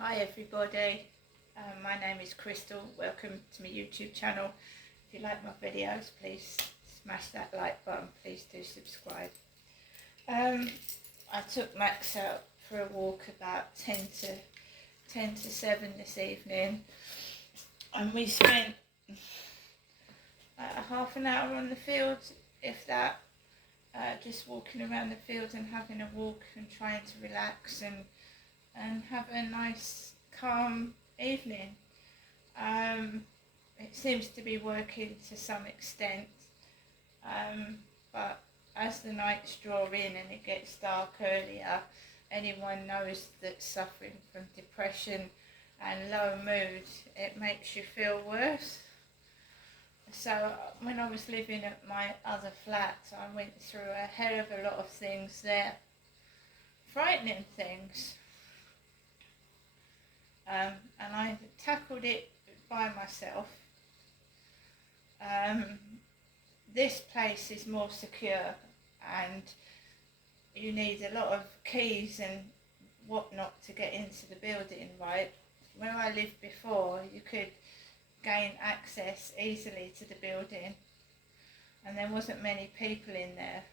Hi everybody, my name is Crystal. Welcome to my YouTube channel. If you like my videos, please smash that like button. Please do subscribe. I took Max out for a walk about 10 to 7 this evening, and we spent half an hour on the field, if that, just walking around the field and having a walk and trying to relax and have a nice calm evening. It seems to be working to some extent, but as the nights draw in and it gets dark earlier, anyone knows that's suffering from depression and low mood, it makes you feel worse. So when I was living at my other flat, I went through a hell of a lot of things there, frightening things. And I tackled it by myself. This place is more secure, and you need a lot of keys and whatnot to get into the building, right? Where I lived before, you could gain access easily to the building, and there wasn't many people in there,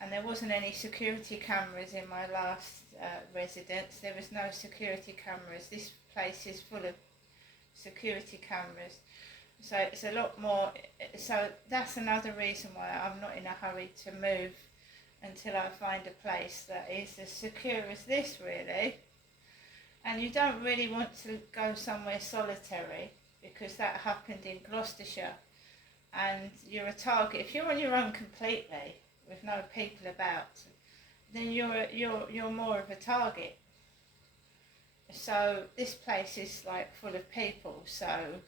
and there wasn't any security cameras in my last residence. There was no security cameras. This place is full of security cameras, so it's a lot more. So that's another reason why I'm not in a hurry to move until I find a place that is as secure as this, really. And you don't really want to go somewhere solitary, because that happened in Gloucestershire, and you're a target. If you're on your own completely with no people about, then you're more of a target. So this place is like full of people, so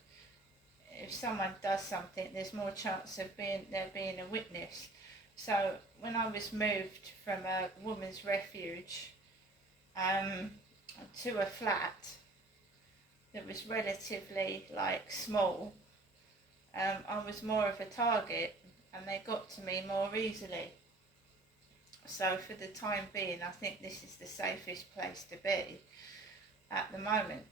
if someone does something, there's more chance of there being a witness. So when I was moved from a woman's refuge to a flat that was relatively small, I was more of a target, and they got to me more easily. So for the time being, I think this is the safest place to be at the moment,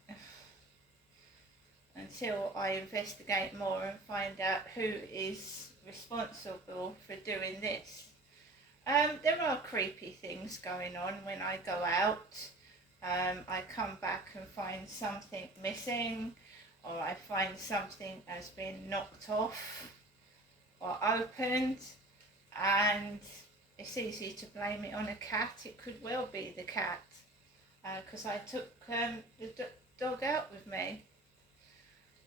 until I investigate more and find out who is responsible for doing this. There are creepy things going on when I go out. I come back and find something missing, or I find something has been knocked off or opened, and it's easy to blame it on a cat. It could well be the cat, because I took the dog out with me.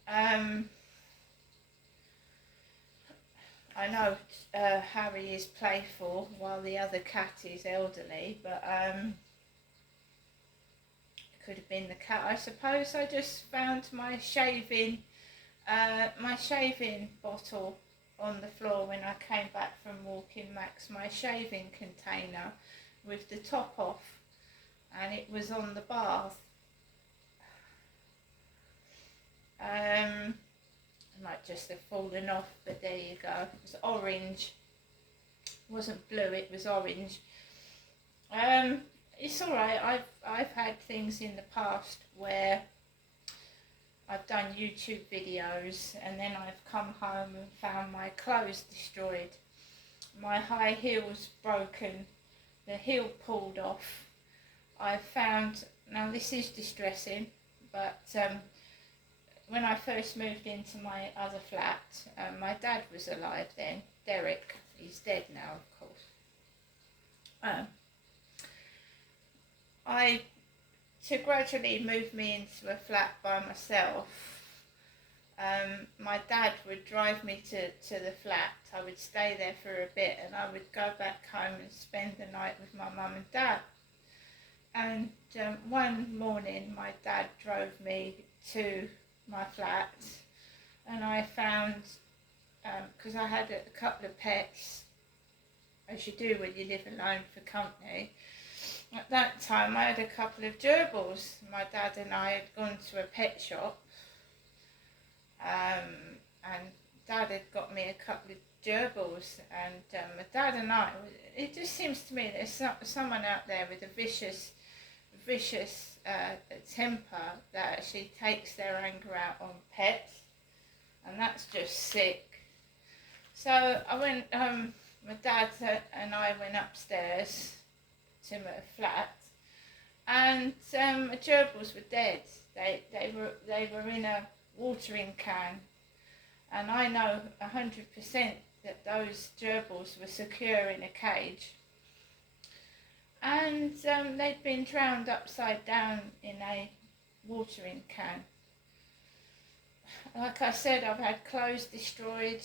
I know Harry is playful while the other cat is elderly, but it could have been the cat. I suppose I just found my shaving bottle on the floor when I came back from walking Max, my shaving container with the top off, and it was on the bath. It might just have fallen off, but there you go. It was orange. It wasn't blue, it was orange. It's alright. I've had things in the past where I've done YouTube videos, and then I've come home and found my clothes destroyed, my high heels broken, the heel pulled off. I found, now this is distressing, but when I first moved into my other flat, my dad was alive then, Derek. He's dead now, of course. To gradually move me into a flat by myself, my dad would drive me to the flat. I would stay there for a bit, and I would go back home and spend the night with my mum and dad. And one morning my dad drove me to my flat, and I found, because I had a couple of pets, as you do when you live alone for company. At that time I had a couple of gerbils. My dad and I had gone to a pet shop, and Dad had got me a couple of gerbils, and my dad and I, it just seems to me there's someone out there with a vicious temper that she takes their anger out on pets, and that's just sick. So I went, my dad and I went upstairs to my flat, and my gerbils were dead. They were in a watering can, and I know 100% that those gerbils were secure in a cage. And they'd been drowned upside down in a watering can. Like I said, I've had clothes destroyed,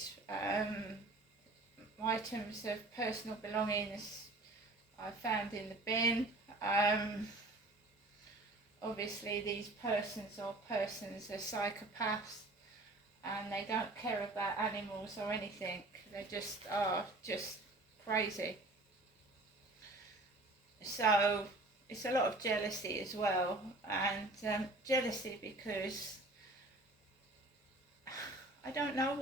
items of personal belongings I found in the bin. Obviously these persons are psychopaths, and they don't care about animals or anything. They just are just crazy. So it's a lot of jealousy as well, and jealousy because I don't know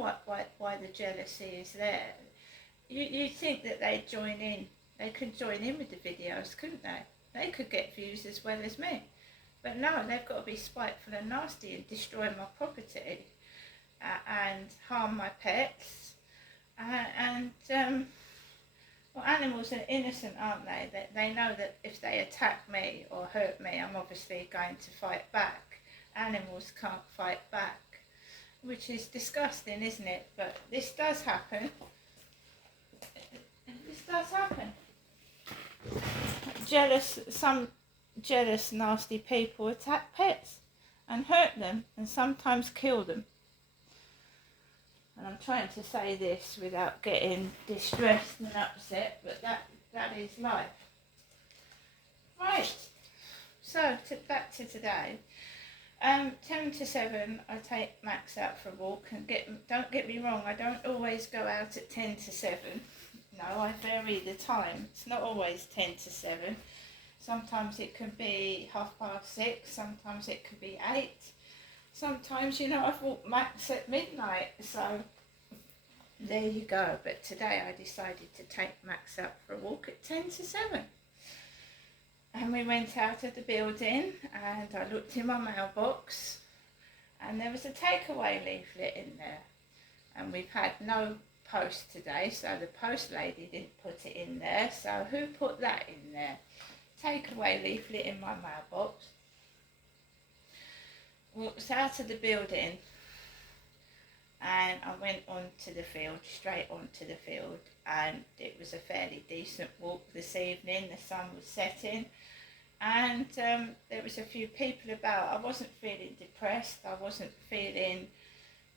why the jealousy is there. You think that they'd join in. They could join in with the videos, couldn't they? They could get views as well as me. But no, they've got to be spiteful and nasty and destroy my property and harm my pets. Well, animals are innocent, aren't they? They know that if they attack me or hurt me, I'm obviously going to fight back. Animals can't fight back, which is disgusting, isn't it? But this does happen. This does happen. Some jealous, nasty people attack pets and hurt them and sometimes kill them. And I'm trying to say this without getting distressed and upset, but that is life. Right, so back to today. 10 to 7, I take Max out for a walk, and don't get me wrong, I don't always go out at 10 to 7. No, I vary the time. It's not always 10 to 7. Sometimes it can be 6:30, sometimes it could be 8. Sometimes, I've walked Max at midnight, so there you go. But today I decided to take Max out for a walk at 10 to 7. And we went out of the building, and I looked in my mailbox, and there was a takeaway leaflet in there. And we've had no post today, so the post lady didn't put it in there. So who put that in there? Takeaway leaflet in my mailbox. Walked out of the building, and I went onto the field, straight onto the field, and it was a fairly decent walk this evening. The sun was setting, and there was a few people about. I wasn't feeling depressed. I wasn't feeling,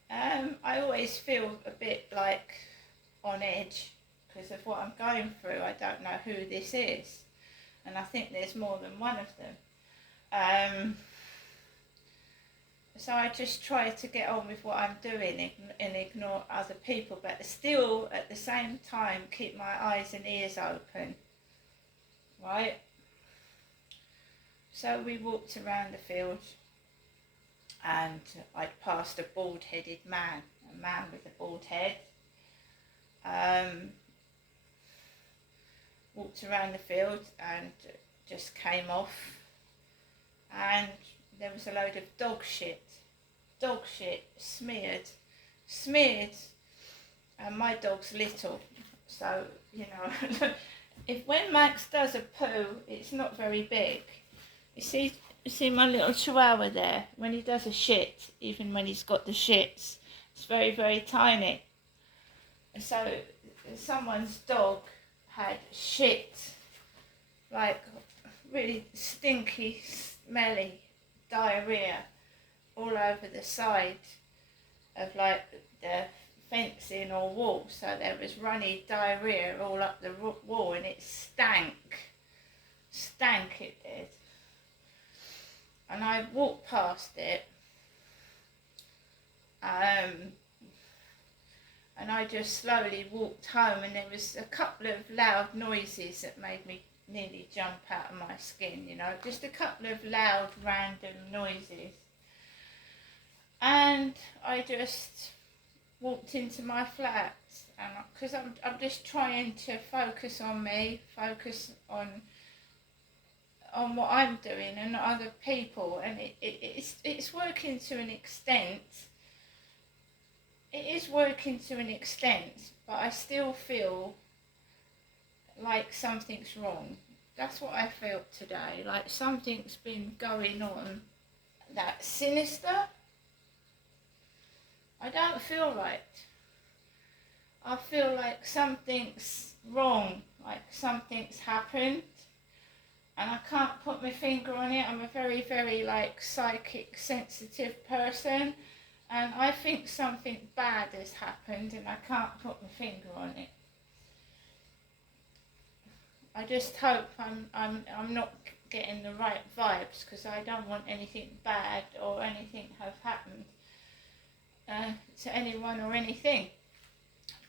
I always feel a bit like on edge because of what I'm going through. I don't know who this is, and I think there's more than one of them. So I just try to get on with what I'm doing and ignore other people, but still at the same time keep my eyes and ears open, right? So we walked around the field, and I'd passed a bald-headed man, a man with a bald head. Walked around the field and just came off, and there was a load of dog shit smeared, and my dog's little, so if when Max does a poo, it's not very big. You see my little chihuahua there, when he does a shit, even when he's got the shits, it's very, very tiny. So someone's dog had shit, like really stinky, smelly diarrhea all over the side of like the fencing or wall. So there was runny diarrhea all up the wall, and it stank it did. And I walked past it, and I just slowly walked home, and there was a couple of loud noises that made me nearly jump out of my skin, just a couple of loud random noises. And I just walked into my flat, and because I'm just trying to focus on me, focus on on what I'm doing and other people, and it's working to an extent. It is working to an extent, but I still feel like something's wrong. That's what I felt today, like something's been going on that's sinister. I don't feel right. I feel like something's wrong, like something's happened, and I can't put my finger on it. I'm a very, very like psychic, sensitive person, and I think something bad has happened, and I can't put my finger on it. I just hope I'm not getting the right vibes, because I don't want anything bad or anything have happened to anyone or anything.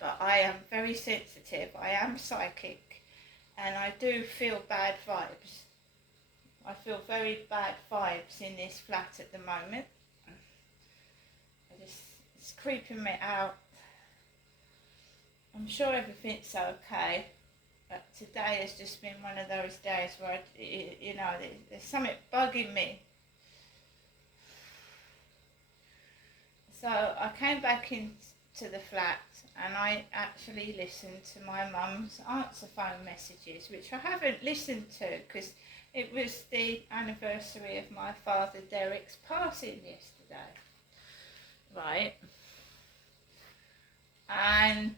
But I am very sensitive, I am psychic, and I do feel bad vibes. I feel very bad vibes in this flat at the moment. It's creeping me out. I'm sure everything's okay, but today has just been one of those days where, there's something bugging me. So I came back into the flat and I actually listened to my mum's answer phone messages, which I haven't listened to because it was the anniversary of my father Derek's passing yesterday. Right. And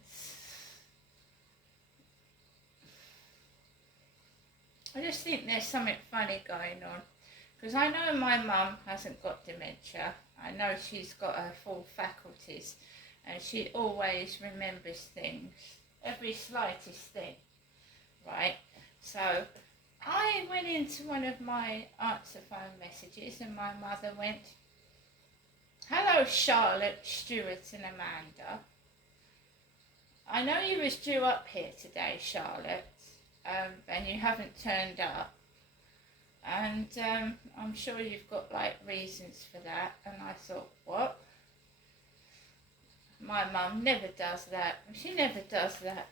I just think there's something funny going on, because I know my mum hasn't got dementia. I know she's got her full faculties, and she always remembers things, every slightest thing, right? So I went into one of my answer phone messages and my mother went, "Hello Charlotte, Stuart and Amanda. I know you was due up here today, Charlotte, and you haven't turned up. And I'm sure you've got like reasons for that." And I thought, what? My mum never does that. She never does that.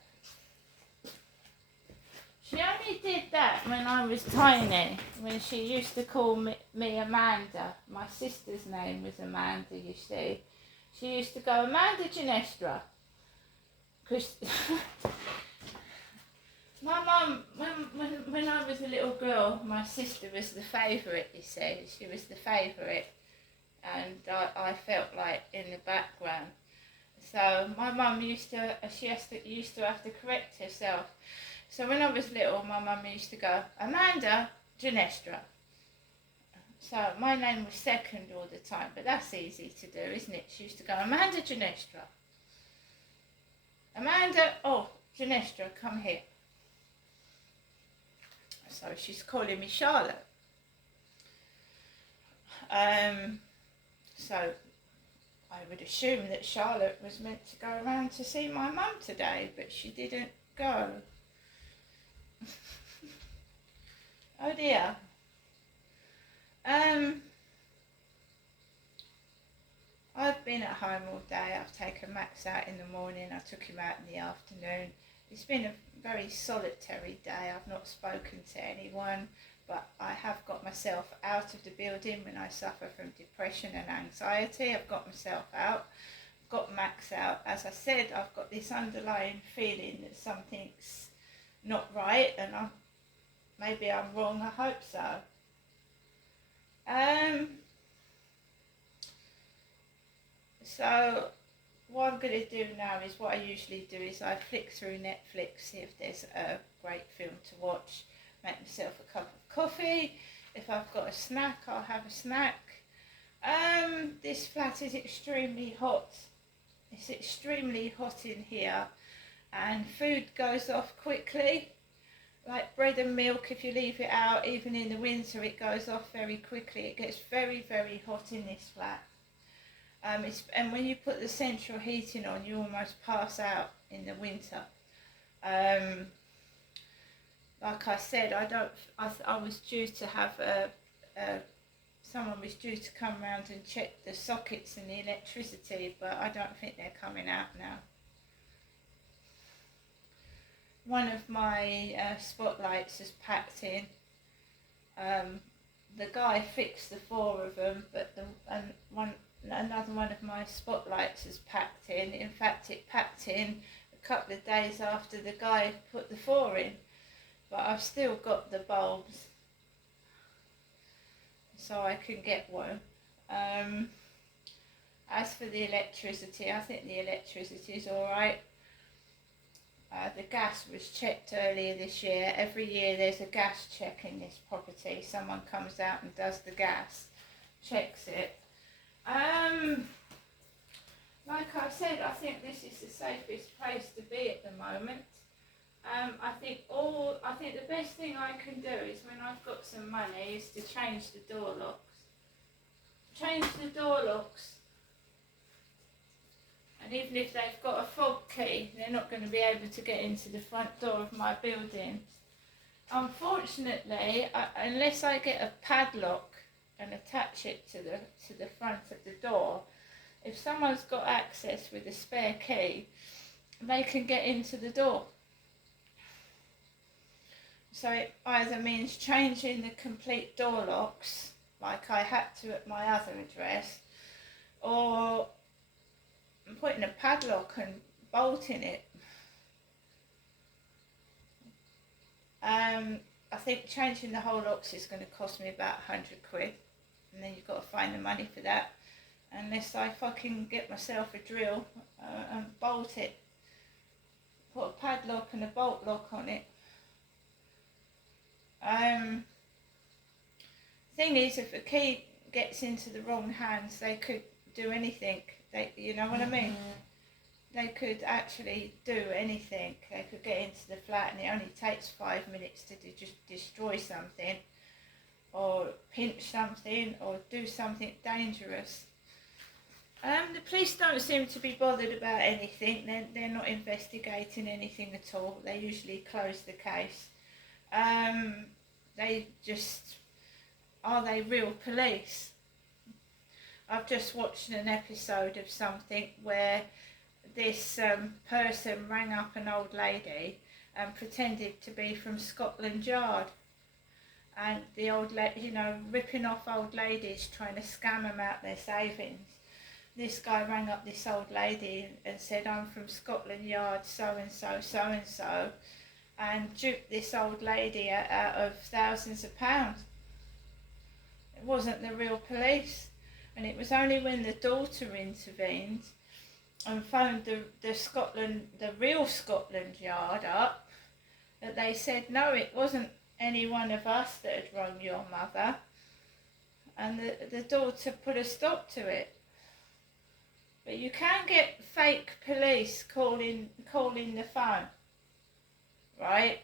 She only did that when I was tiny, when she used to call me Amanda. My sister's name was Amanda, you see. She used to go, "Amanda Ginestra." Because my mum, when I was a little girl, my sister was the favourite, you see. She was the favourite, and I felt like in the background. So my mum used to have to correct herself. So when I was little, my mum used to go, "Amanda Ginestra." So my name was second all the time, but that's easy to do, isn't it? She used to go, "Amanda Ginestra. Amanda, Ginestra, come here." So she's calling me Charlotte. So I would assume that Charlotte was meant to go around to see my mum today, but she didn't go. Oh dear. I've been at home all day. I've taken Max out in the morning. I took him out in the afternoon. It's been a very solitary day. I've not spoken to anyone, but I have got myself out of the building when I suffer from depression and anxiety. I've got myself out. I've got Max out. As I said, I've got this underlying feeling that something's not right, and maybe I'm wrong. I hope so. So what I'm going to do now is what I usually do is I flick through Netflix, see if there's a great film to watch, make myself a cup of coffee. If I've got a snack, I'll have a snack. This flat is extremely hot. It's extremely hot in here, and food goes off quickly. Like bread and milk, if you leave it out, even in the winter, it goes off very quickly. It gets very, very hot in this flat. And when you put the central heating on, you almost pass out in the winter. Like I said, I was due to have someone was due to come round and check the sockets and the electricity, but I don't think they're coming out now. One of my spotlights is packed in, The guy fixed the 4 of them, but another one of my spotlights has packed in. In fact, it packed in a couple of days after the guy put the 4 in, but I've still got the bulbs, so I can get one. As for the electricity, I think the electricity is alright. The gas was checked earlier this year. Every year there's a gas check in this property. Someone comes out and does the gas, checks it. Like I said, I think this is the safest place to be at the moment. I think the best thing I can do is, when I've got some money, is to change the door locks. Change the door locks. And even if they've got a fob key, they're not going to be able to get into the front door of my building. Unfortunately, unless I get a padlock and attach it to the front of the door, if someone's got access with a spare key, they can get into the door. So it either means changing the complete door locks, like I had to at my other address, or putting a padlock and bolting it. I think changing the whole locks is going to cost me about 100 quid, and then you've got to find the money for that, unless I fucking get myself a drill and bolt it, put a padlock and a bolt lock on it. Thing is, if a key gets into the wrong hands, they could do anything. You know what I mean? They could actually do anything. They could get into the flat, and it only takes 5 minutes to just destroy something, or pinch something, or do something dangerous. The police don't seem to be bothered about anything. They're not investigating anything at all. They usually close the case. They just, are they real police? I've just watched an episode of something where this person rang up an old lady and pretended to be from Scotland Yard, and the old lady, ripping off old ladies, trying to scam them out their savings. This guy rang up this old lady and said, "I'm from Scotland Yard, so and so," and duped this old lady out of thousands of pounds. It wasn't the real police. And it was only when the daughter intervened and phoned the real Scotland Yard up, that they said, no, it wasn't any one of us that had rung your mother. And the daughter put a stop to it. But you can get fake police calling the phone, right?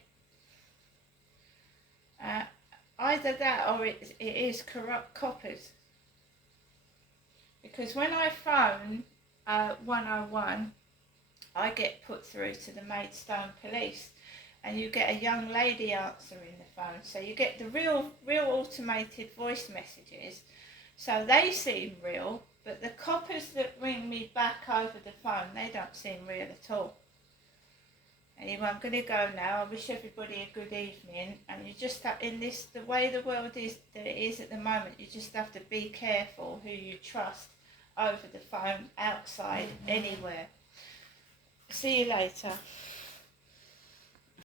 Either that, or it is corrupt coppers. Because when I phone 101, I get put through to the Maidstone police, and you get a young lady answering the phone. So you get the real automated voice messages. So they seem real, but the coppers that ring me back over the phone, they don't seem real at all. Anyway, I'm going to go now. I wish everybody a good evening. And you just have, the way the world is that it is at the moment, you just have to be careful who you trust over the phone, outside, anywhere. See you later.